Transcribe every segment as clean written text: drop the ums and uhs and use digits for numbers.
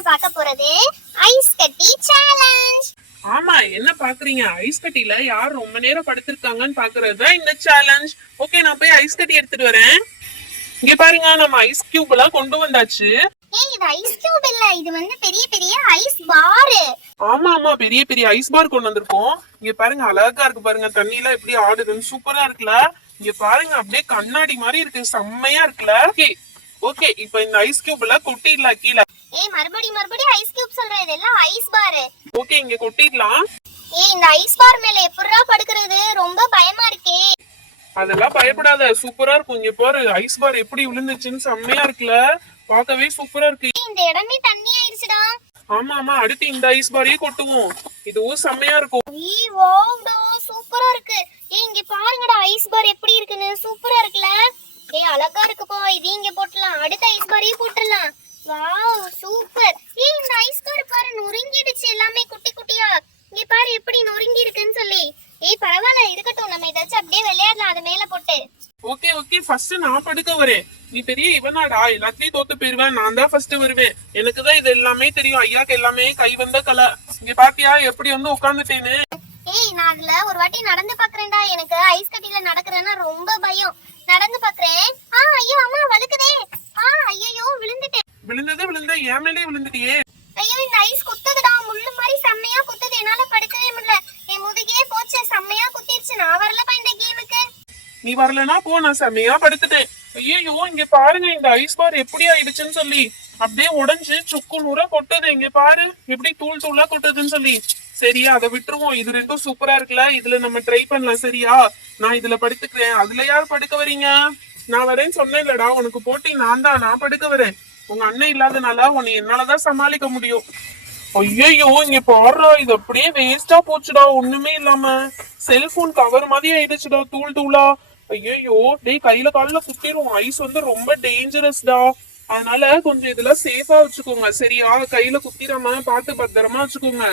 நான் பார்க்க போறது ஐஸ் கட்டி சேலஞ்ச். ஆமா, என்ன பாக்குறீங்க? ஐஸ் கட்டில யார் ரொம்ப நேரம் படுத்திருக்காங்கன்னு பாக்குறதுதான் இந்த சேலஞ்ச். ஓகே, நான் போய் ஐஸ் கட்டி எடுத்துட்டு வரேன். இங்க பாருங்க, நம்ம ஐஸ் கியூப் எல்லாம் கொண்டு வந்தாச்சு. ஏய், இது ஐஸ் கியூப் இல்ல, இது வந்து பெரிய பெரிய ஐஸ் பார். ஆமா ஆமா, பெரிய பெரிய ஐஸ் பார் கொண்டு வந்திருக்கோம். இங்க பாருங்க, அழகா இருக்கு பாருங்க, தண்ணி எல்லாம் எப்படி ஆடுதுன்னு சூப்பரா இருக்குல்ல. இங்க பாருங்க, அப்படியே கண்ணாடி மாதிரி இருக்கு, செம்மையா இருக்குல்ல. ஓகே, இப்போ இந்த ஐஸ் கியூப் எல்லாம் கொட்டிடலாம் கீழே. ஏய், மறுபடியும் ஐஸ் கியூப் சொல்றேன், இதெல்லாம் ஐஸ் பார். ஓகே, இங்க கொட்டிடலாம். ஏய், இந்த ஐஸ் பார் மேல எப்படிடா படுக்கிறது? ரொம்ப பயமா இருக்கே. அதெல்லாம் பயப்படாத, சூப்பரா இருக்கும். இங்க பாரு, ஐஸ் பார் எப்படி விழுந்துச்சுன்னு செம்மையா இருக்குல்ல, பார்க்கவே சூப்பரா இருக்கு. இந்த இடமே தண்ணி ஆயிடுச்சுடா. ஆமா ஆமா, அடுத்து இந்த ஐஸ் பாரையே கொட்டுவோம், இதுவும் செம்மையா இருக்கும். ஏய் வாவ்டா, சூப்பரா இருக்கு. ஏய், இங்க பாருங்கடா ஐஸ் பார் எப்படி இருக்குன்னு, சூப்பரா இருக்குல. ஏய், அழகா இருக்குப்பா, இது இங்க போடலாம், அடுத்த ஐஸ் பாரையும் போட்டுடலாம். Wow, super. ஏய், இந்த ஐஸ் பார் பாரு, நொறுங்கிடுச்சு எல்லாமே குட்டி குட்டியா. இங்க பாரு எப்படி நொறுங்கி இருக்குன்னு சொல்லி. ஏய், பரவாயில்ல, இருக்கட்டும், நம்ம ஏதாச்சும் அப்படியே விளையாடலாம் அது மேல போட்டு. ஓகே ஓகே, ஃபர்ஸ்ட் நான் படுக்க வரேன். நீ பெரிய இவனாடா, எல்லாத்தையும் தோத்து போயிருவேன், நான் தான் ஃபர்ஸ்ட் வருவேன். எனக்கு தான் இது எல்லாமே தெரியும், ஐயாக்கு எல்லாமே கை வந்த கலை. இங்க பாத்தியா எப்படி வந்து உட்காந்துட்டேன்னு. ஏய், நான் அதுல ஒரு வாட்டி நடந்து பாக்குறேன்டா, எனக்கு ஐஸ் கட்டில நடக்கிறேன்னா ரொம்ப பயம். நடந்து பாக்குறேன். ஐயோ அம்மா, வழுக்குதே. ஐயோ, விழுந்துட்டேன். விழுந்த என் மேலே விழுந்துட்டியே. ஐயோ, இந்த ஐஸ் குத்துதுடா, முள்ளு மாதிரி செம்மையா குத்துது, என்னால படுக்கவே முடியல. என் முதுகே போச்சு, செம்மையா குத்திருச்சு. நான் வரலப்பா இந்த கேமுக்கு. நீ வரலனா போ, நான் செம்மையா படுத்துட்டேன். ஐயோ, இங்க பாருங்க, இந்த ஐஸ் பார் எப்படி ஆயிடுச்சுன்னு சொல்லி அப்படியே உடைஞ்சு சுக்கு நூறா கொட்டுது. இங்க பாரு எப்படி தூள் தூளா கொட்டுதுன்னு சொல்லி. சரியா, அதை விட்டுருவோம். இது ரெண்டும் சூப்பரா இருக்குல்ல, இதுல நம்ம ட்ரை பண்ணலாம். சரியா, நான் இதுல படுத்துக்கிறேன். அதுல யார் படுக்க வரீங்க? நான் வரேன்னு சொன்னேன் இல்லடா, உனக்கு போட்டி நான் படுக்க வரேன். உங்க அண்ணன் இல்லாதனால உன்னை என்னாலதான் சமாளிக்க முடியும். ஐயோ, இங்க பாடுறா, இது அப்படியே வேஸ்டா போச்சுடா, ஒண்ணுமே இல்லாம செல்போன் கவர் மாதிரி ஆயிடுச்சுடா, தூள் தூளா. ஐயோ, டேய், கையில காலில குத்திரும். ஐஸ் வந்து ரொம்ப டேஞ்சரஸ்டா, அதனால கொஞ்சம் இதெல்லாம் சேஃபா வச்சுக்கோங்க. சரியா, கையில குத்திராம பார்த்து பத்திரமா வச்சுக்கோங்க.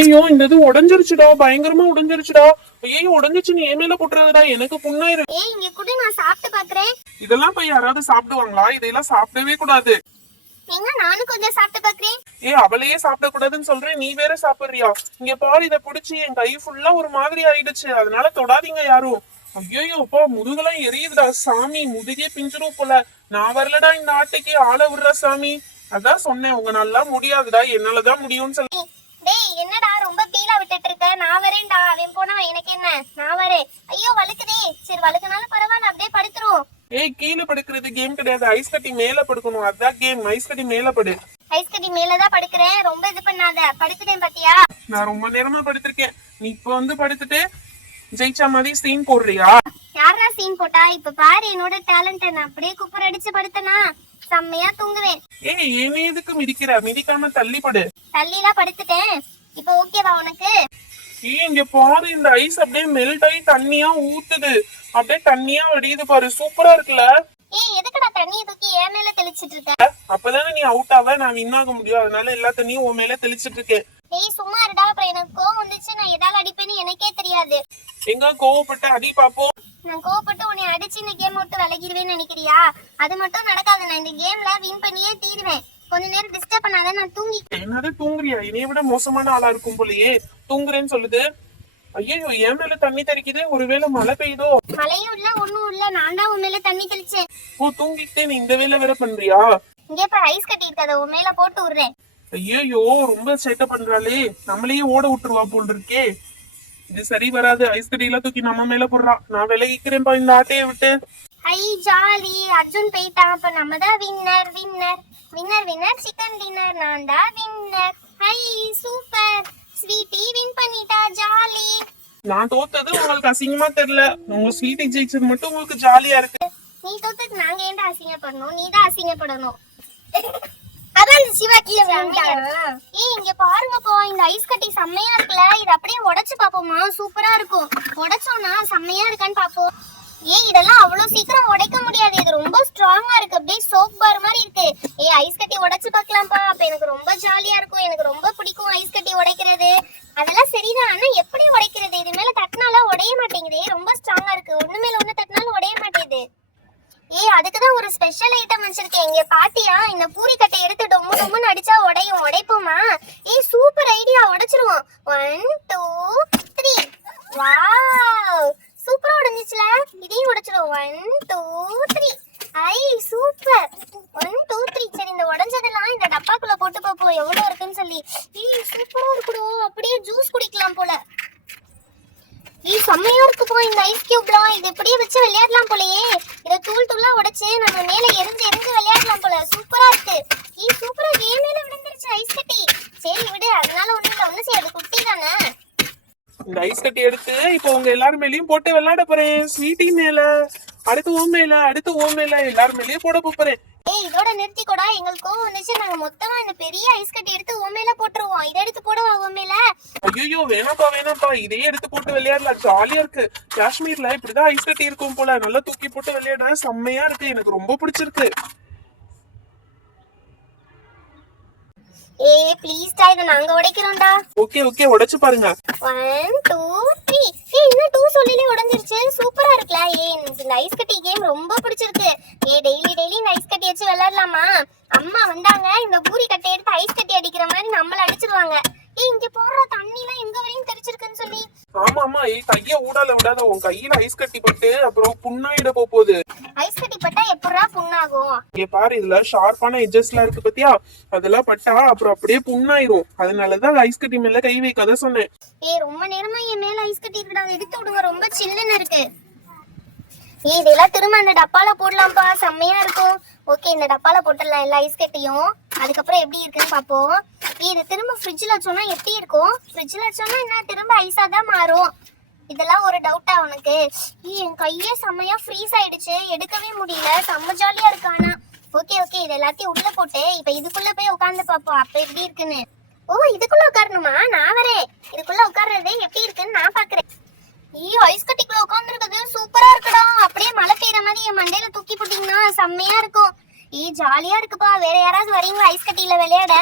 ஐயோ, இந்த இது உடைஞ்சிருச்சுடா, பயங்கரமா உடைஞ்சிருச்சுடா. ஐயோ, உடைஞ்சிச்சு, நீ ஏன் மேல போட்டுறதுடா, எனக்கு புண்ணாயிரு. ஏய், இங்க கூட நான் சாப்பிட்டு பாக்குறேன். இதெல்லாம் போய் யாராவது சாப்பிடுவாங்களா? இதெல்லாம் சாப்பிடவே கூடாது. எங்க, நானும் கொஞ்சம் சாப்பிட்டு பாக்குறேன். அவளையே சாப்பிட கூடாதுன்னு சொல்றேன், நீ வேற சாப்பிடுறியா? இங்க பாரு, இத புடிச்சு என் கை ஃபுல்லா ஒரு மாதிரி ஆயிடுச்சு, அதனால தொடாதீங்க யாரும். ஐயோ, அப்பா, முதுகெல்லாம் எரியுதுடா சாமி, முதுகே பிஞ்சிரும் போல. நான் வரலடா இந்த ஆட்டைக்கு, ஆள விடுறா சாமி. அதான் சொன்னேன், உங்க நல்லா முடியாதுடா, என்னாலதான் முடியும்னு சொல்லி. டேய், என்னடா ரொம்ப பீலா விட்டுட்டு இருக்க? நான் வரேன்டா, அவன் போனா எனக்கு என்ன, நான் வரேன். ஐயோ, வழுக்குதே. சரி, வழுக்குனாலும் பரவாயில்ல, அப்படியே படுத்துருவோம். ஏய், கீழே படுக்கிறது கேம் கிடையாது, ஐஸ் கட்டி மேல படுக்கணும், அதான் கேம். ஐஸ் கட்டி மேல படு. ஐஸ் கட்டி மேலதான் படுக்கிறேன், ரொம்ப இது பண்ணாத. படுத்துட்டேன் பாத்தியா? நான் ரொம்ப நேரமா படுத்திருக்கேன், நீ இப்ப வந்து படுத்துட்டு ஜெயிச்சா மாதிரி சீன் போடுறியா? யாரா சீன் போட்டா? இப்ப பாரு என்னோட டேலண்ட், நான் அப்படியே குப்பர் அடிச்சு படுத்தனா செம்மையா தூங்குவேன். ஏய், ஏனே எதுக்கு மிதிக்கிற? மிதிக்காம தள்ளி படு. தள்ளிலாம் படுத்துட்டேன். இப்ப ஓகேவா உனக்கு? ஏய், இங்க பாரு, இந்த ஐஸ் அப்படியே மெல்ட் ஆகி தண்ணியா ஊத்துது, அப்படியே தண்ணியா வடியுது பாரு, சூப்பரா இருக்குல்ல. ஏய், எதுக்குடா தண்ணியை தூக்கி என் மேல தெளிச்சிட்டு இருக்க? அப்பதானே நீ அவுட் ஆவ, நான் வின் ஆக முடியும், அதனால எல்லா தண்ணியும் உன் மேல தெளிச்சிட்டு இருக்கேன். ஏய், சும்மா இருடா, அப்புறம் எனக்கு கோவம் வந்துச்சு, நான் எதால அடிப்பேன்னு எனக்கே தெரியாது. எங்க கோவப்பட்ட அடி பாப்போம். நான் கோவப்பட்டு உன்னை அடிச்சு இந்த கேம் விட்டு விலகிடுவேன்னு நினைக்கிறியா? அது மட்டும் நடக்காது, நான் இந்த கேம்ல வின் பண்ணியே தீருவேன். கொஞ்ச நேரம் டிஸ்டர்ப் பண்ணாத, நான் தூங்கி. என்னது தூங்குறியா? இதைய விட மோசமான ஆளா இருக்கும் போலயே, தூங்குறேன்னு சொல்லுது. ஐயோ, என் மேல தண்ணி தெளிக்குது, ஒருவேளை மழை பெய்யுதோ? மழையும் இல்ல ஒண்ணும் இல்ல, நான் தான் உன் மேல தண்ணி தெளிச்சேன். ஓ, தூங்கிட்டே நீ இந்த வேலை வேற பண்றியா? இங்க இப்ப ஐஸ் கட்டி இருக்காத, உன் மேல போட்டு விடுறேன். ஐயோ, ரொம்ப சேட்டை பண்றாளே, நம்மளையே ஓட விட்டுருவா போல் இருக்கே. இது சரி வராது, ஐஸ் கட்டியில தூக்கி நம்ம மேல போடுறா. நான் விலகிக்கிறேன்பா இந்த ஆட்டையை விட்டு. ஐ ஜாலி, அர்ஜுன் போயிட்டான், அப்ப நம்ம தான் winner. Winner winner winner, chicken dinner, நான் தான் வின்னர். ஐ சூப்பர், ஸ்வீட்டி வின் பண்ணிட்டா, ஜாலி. நான் தோத்தது உங்களுக்கு அசிங்கமா தெரியல, உங்க ஸ்வீட்டி ஜெயிச்சது மட்டும் உங்களுக்கு ஜாலியா இருக்கு. நீ தோத்தது நாங்க ஏன்டா அசிங்கப்படணும்? நீ தான் அசிங்கப்படணும். அதான் சிவா கீழே விழுந்துட்டாங்க. ஏய், இங்க பாருங்கப்பா, இந்த ஐஸ் கட்டி செம்மையா இருக்குல்ல, இது அப்படியே உடைச்சு பாப்போமா? சூப்பரா இருக்கும். உடைச்சோம்னா செம்மையா இருக்கான்னு பாப்போம். ஏய், இதெல்லாம் அவ்வளவு சீக்கிரம் உடைக்க முடியாது, இது ரொம்ப ஸ்ட்ராங்கா இருக்கு, அப்படியே சோப் பார் மாதிரி இருக்கு. ஏய், ஐஸ் கட்டி உடைச்சு பார்க்கலாம்ப்பா, அப்ப எனக்கு ரொம்ப ஜாலியா இருக்கும், எனக்கு ரொம்ப பிடிக்கும் ஐஸ் கட்டி உடைக்கிறது. அதெல்லாம் சரிதான், ஆனா எப்படி உடைக்கிறது? இது மேல தட்டினால உடைய மாட்டேங்குது. உடைச்சிடும். 1 2 3. ஐ சூப்பர். 1 2 3. சரி இந்த உடைஞ்சதெல்லாம் இந்த டப்பாக்குள்ள போட்டு பாப்போம் எவ்வளவு இருக்குன்னு சொல்லி. ஏய் சூப்பரா இருக்குடோ. அப்படியே ஜூஸ் குடிக்கலாம் போல. ஏய் செம்மையா இருக்குப்பா இந்த ஐஸ் கியூப்லாம். இது எப்படியே வச்சு விளையாடலாம் போலயே. இத தூள் தூளா உடைச்சு நம்ம மேல எரிஞ்சு எரிஞ்சு விளையாடலாம் போல. சூப்பரா இருக்கு. ஏய் சூப்பரா கேம் மேல விழுந்துருச்சு ஐஸ் கட்டி. சரி விடு, அதனால ஒண்ணும் இல்ல, ஒண்ணு செய்யாது, குட்டி தானே. இந்த ஐஸ் கட்டி எடுத்து இப்போ உங்க எல்லாரும் மேலயும் போட்டு விளையாட போறேன். ஸ்வீட்டி மேல, அடுத்து ஓ மேல, அடுத்து ஓ மேல, எல்லாரும் மேலயும் போட போறேன். ஏய் இதோட நிறுத்திக்கோடா. எங்களுக்கு கோவம் வந்துச்சு. நாங்க மொத்தமா இந்த பெரிய ஐஸ் கட்டி எடுத்து ஓ மேல போட்டுருவோம். இதை எடுத்து போடவா ஓ மேல? ஐயோ வேணாப்பா வேணாப்பா, இதையே எடுத்து போட்டு விளையாடலாம். ஜாலியா இருக்கு. காஷ்மீர்ல இப்படிதான் ஐஸ் கட்டி இருக்கும் போல. நல்லா தூக்கி போட்டு விளையாட செம்மையா இருக்கு. எனக்கு ரொம்ப பிடிச்சிருக்கு. ஏய் ப்ளீஸ் டா, இத நாங்க உடைக்கிறோம்டா. ஓகே ஓகே, உடைச்சு பாருங்க. 1 2 3. ஏய் இன்னும் 2 சொல்லிலே உடைஞ்சிருச்சு. சூப்பரா இருக்குல. ஏய் எனக்கு இந்த ஐஸ் கட்டி கேம் ரொம்ப பிடிச்சிருக்கு. ஏய் டெய்லி இந்த ஐஸ் கட்டி வச்சு விளையாடலாமா? அம்மா வந்தாங்க இந்த பூரி கட்டை எடுத்து ஐஸ் கட்டி அடிக்கிற மாதிரி நம்மள அடிச்சிடுவாங்க. ஏய் இங்க போடுற தண்ணிலாம் எங்க வரையும் தெரிச்சிருக்குன்னு சொல்லி. ஆமா ஆமா, ஏய் கைய ஊடால விடாத. உன் கையில ஐஸ் கட்டி பட்டு அப்புறம் புண்ணாயிட போகுது. ஐஸ் கட்டி பட்டா எப்பறா புண்ணாகும்? இங்க பாரு, இதுல ஷார்ப்பான எட்ஜஸ்லாம் இருக்கு பாத்தியா? அதெல்லாம் பட்டா அப்புறம் அப்படியே புண்ணாயிரும். அதனாலதான் ஐஸ் கட்டி மேல கை வைக்காத சொன்னேன். ஏய் ரொம்ப நேரமா என் மேல ஐஸ் கட்டி இருக்குடா, எடுத்து விடுங்க, ரொம்ப சில்லுன்னு இருக்கு. ஏய் இதெல்லாம் திரும்ப அந்த டப்பால போடலாம்ப்பா, செம்மையா இருக்கும். ஓகே இந்த டப்பால போட்டுடலாம் எல்லா ஐஸ் கட்டியும். அதுக்கப்புறம் எப்படி இருக்குன்னு பாப்போம். ஏய் இது திரும்ப ஃப்ரிட்ஜ்ல வச்சோம்னா எப்படி இருக்கும்? ஃப்ரிட்ஜ்ல வச்சோம்னா என்ன திரும்ப ஐஸா தான் மாறும். இதெல்லாம் ஒரு டவுட்டா உனக்கு? ஏய் என் கையே செம்மையா ஃப்ரீஸ் ஆயிடுச்சு, எடுக்கவே முடியல. செம்ம ஜாலியா இருக்கு. ஆனா ஓகே ஓகே, இது எல்லாத்தையும் உள்ள போட்டு இப்ப இதுக்குள்ள போய் உட்கார்ந்து பாப்போம் அப்ப எப்படி இருக்குன்னு. ஓ இதுக்குள்ள உட்காரணுமா? நான் வரேன். இதுக்குள்ள உட்கார்றது எப்படி இருக்குன்னு நான் பாக்குறேன். ஐயோ ஐஸ் கட்டிக்குள்ள உட்கார்ந்துருக்குது சூப்பரா இருக்குடா. அப்படியே மழை பெய்யற மாதிரி என் மண்டையில தூக்கி போட்டீங்கன்னா செம்மையா இருக்கும். ஏய் ஜாலியா இருக்குப்பா. வேற யாராவது வரீங்களா ஐஸ் கட்டியில விளையாட?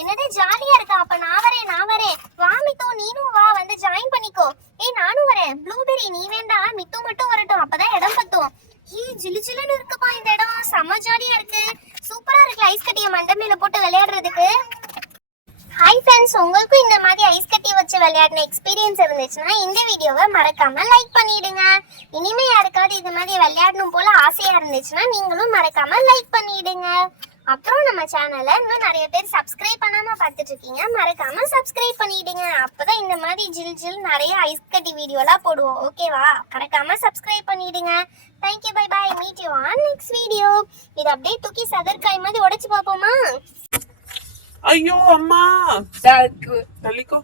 என்னது ஜாலியா இருக்கா? அப்ப நான் வரேன். வா மித்து, நீனும் வா, வந்து ஜாயின் பண்ணிக்கோ. ஏய் நானும் வரேன். ப்ளூபெரி நீ வேண்டாம், மித்து மட்டும் வரட்டும், அப்பதான் இடம் பத்தும். ஏய் ஜிலு ஜிலுன்னு இருக்குப்பா இந்த இடம். செம்ம ஜாலியா இருக்கு. சூப்பரா இருக்கு ஐஸ் கட்டியை மண்டை மேல போட்டு விளையாடுறதுக்கு. ஹாய் ஃப்ரெண்ட்ஸ், உங்களுக்கும் இந்த மாதிரி ஐஸ் கட்டி வச்சு விளையாடின எக்ஸ்பீரியன்ஸ் இருந்துச்சுன்னா இந்த வீடியோவை மறக்காம லைக் பண்ணிடுங்க. இனிமே யாருக்காவது இது மாதிரி விளையாடணும் போல ஆசையா இருந்துச்சுன்னா நீங்களும் மறக்காம லைக் பண்ணிடுங்க. அப்புறம் நம்ம சேனலை இன்னும் நிறைய பேர் சப்ஸ்கிரைப் பண்ணாம பார்த்துட்டு இருக்கீங்க, மறக்காம சப்ஸ்கிரைப் பண்ணிடுங்க. அப்பதான் இந்த மாதிரி ஜில் ஜில் நிறைய ஐஸ் கட்டி வீடியோலாம் போடுவோம். ஓகேவா? மறக்காம சப்ஸ்கிரைப் பண்ணிடுங்க. Thank you, bye bye, meet you on next video. இது அப்படியே தூக்கி சதற்காய் மாதிரி உடைச்சு பார்ப்போமா? ஐயோ அம்மா, தள்ளிக்கோ.